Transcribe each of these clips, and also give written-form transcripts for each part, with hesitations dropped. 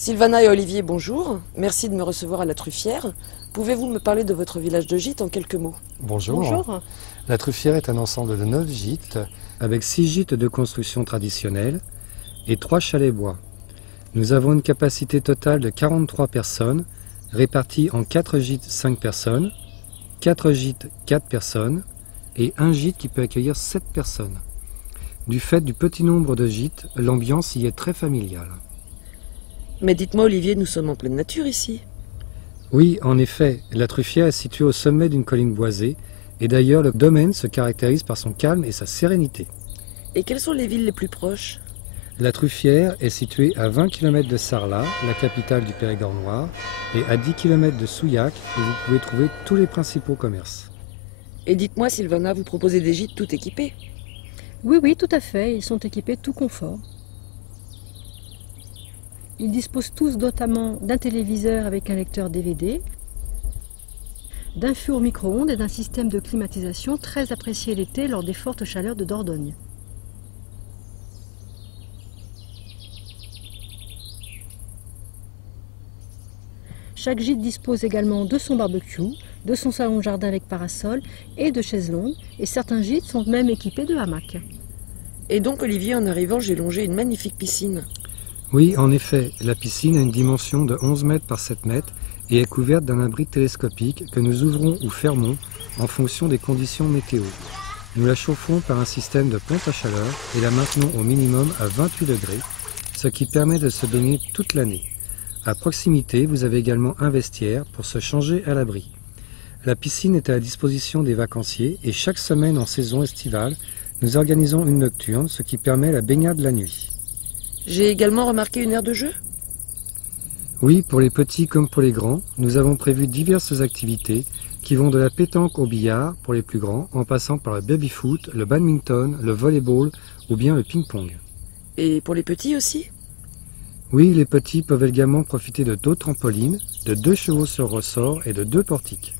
Sylvana et Olivier, bonjour. Merci de me recevoir à la Truffière. Pouvez-vous me parler de votre village de gîte en quelques mots? Bonjour. Bonjour. La Truffière est un ensemble de 9 gîtes, avec 6 gîtes de construction traditionnelle et 3 chalets bois. Nous avons une capacité totale de 43 personnes, réparties en 4 gîtes 5 personnes, 4 gîtes 4 personnes et un gîte qui peut accueillir 7 personnes. Du fait du petit nombre de gîtes, l'ambiance y est très familiale. Mais dites-moi Olivier, nous sommes en pleine nature ici. Oui, en effet, la Truffière est située au sommet d'une colline boisée, et d'ailleurs le domaine se caractérise par son calme et sa sérénité. Et quelles sont les villes les plus proches? La Truffière est située à 20 km de Sarlat, la capitale du Périgord noir, et à 10 km de Souillac, où vous pouvez trouver tous les principaux commerces. Et dites-moi Sylvana, vous proposez des gîtes tout équipés? Oui, tout à fait. Ils sont équipés tout confort. Ils disposent tous notamment d'un téléviseur avec un lecteur DVD, d'un four micro-ondes et d'un système de climatisation très apprécié l'été lors des fortes chaleurs de Dordogne. Chaque gîte dispose également de son barbecue, de son salon jardin avec parasol et de chaises longues, et certains gîtes sont même équipés de hamacs. Et donc Olivier, en arrivant, j'ai longé une magnifique piscine. Oui, en effet, la piscine a une dimension de 11 mètres par 7 mètres et est couverte d'un abri télescopique que nous ouvrons ou fermons en fonction des conditions météo. Nous la chauffons par un système de pompe à chaleur et la maintenons au minimum à 28 degrés, ce qui permet de se baigner toute l'année. À proximité, vous avez également un vestiaire pour se changer à l'abri. La piscine est à la disposition des vacanciers et chaque semaine en saison estivale, nous organisons une nocturne, ce qui permet la baignade la nuit. J'ai également remarqué une aire de jeu. Oui, pour les petits comme pour les grands, nous avons prévu diverses activités qui vont de la pétanque au billard pour les plus grands, en passant par le baby-foot, le badminton, le volleyball ou bien le ping-pong. Et pour les petits aussi? Oui, les petits peuvent également profiter de 2 trampolines, de 2 chevaux sur ressort et de 2 portiques.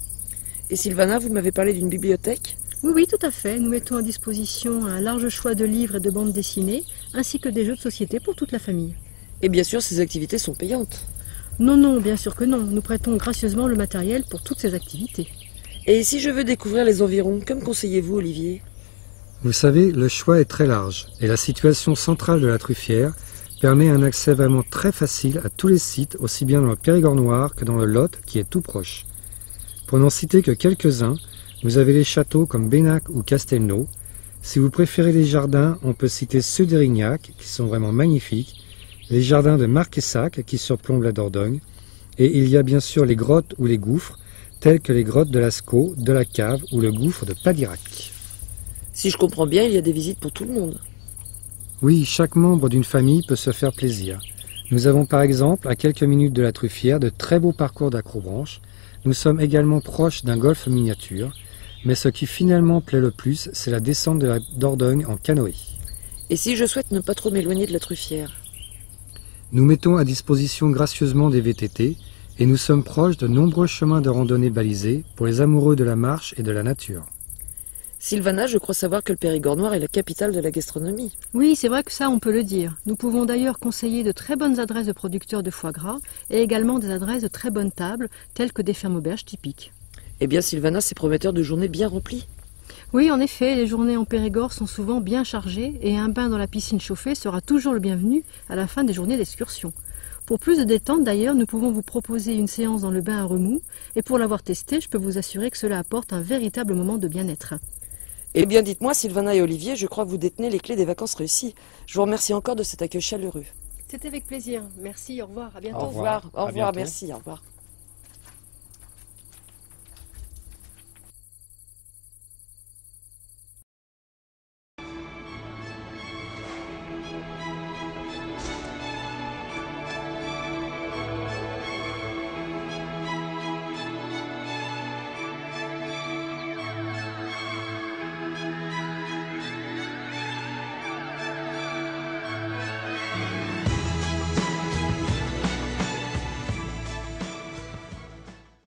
Et Sylvana, vous m'avez parlé d'une bibliothèque? Oui, tout à fait. Nous mettons à disposition un large choix de livres et de bandes dessinées, ainsi que des jeux de société pour toute la famille. Et bien sûr, ces activités sont payantes. Non, bien sûr que non. Nous prêtons gracieusement le matériel pour toutes ces activités. Et si je veux découvrir les environs, que me conseillez-vous Olivier? Vous savez, le choix est très large et la situation centrale de la Truffière permet un accès vraiment très facile à tous les sites, aussi bien dans le Périgord noir que dans le Lot, qui est tout proche. Pour n'en citer que quelques-uns, vous avez les châteaux comme Bénac ou Castelnau. Si vous préférez les jardins, on peut citer ceux d'Érignac, qui sont vraiment magnifiques, les jardins de Marquessac, qui surplombent la Dordogne, et il y a bien sûr les grottes ou les gouffres, tels que les grottes de Lascaux, de la Cave ou le gouffre de Padirac. Si je comprends bien, il y a des visites pour tout le monde. Oui, chaque membre d'une famille peut se faire plaisir. Nous avons par exemple, à quelques minutes de la Truffière, de très beaux parcours d'acrobranche. Nous sommes également proches d'un golfe miniature, mais ce qui finalement plaît le plus, c'est la descente de la Dordogne en canoë. Et si je souhaite ne pas trop m'éloigner de la Truffière? Nous mettons à disposition gracieusement des VTT et nous sommes proches de nombreux chemins de randonnée balisés pour les amoureux de la marche et de la nature. Sylvana, je crois savoir que le Périgord noir est la capitale de la gastronomie. Oui, c'est vrai que ça, on peut le dire. Nous pouvons d'ailleurs conseiller de très bonnes adresses de producteurs de foie gras et également des adresses de très bonnes tables, telles que des fermes auberges typiques. Eh bien Sylvana, c'est prometteur de journées bien remplies. Oui, en effet, les journées en Périgord sont souvent bien chargées et un bain dans la piscine chauffée sera toujours le bienvenu à la fin des journées d'excursion. Pour plus de détente d'ailleurs, nous pouvons vous proposer une séance dans le bain à remous et pour l'avoir testé, je peux vous assurer que cela apporte un véritable moment de bien-être. Eh bien dites-moi Sylvana et Olivier, je crois que vous détenez les clés des vacances réussies. Je vous remercie encore de cet accueil chaleureux. C'était avec plaisir. Merci, au revoir, à bientôt. Au revoir, À bientôt. merci, au revoir.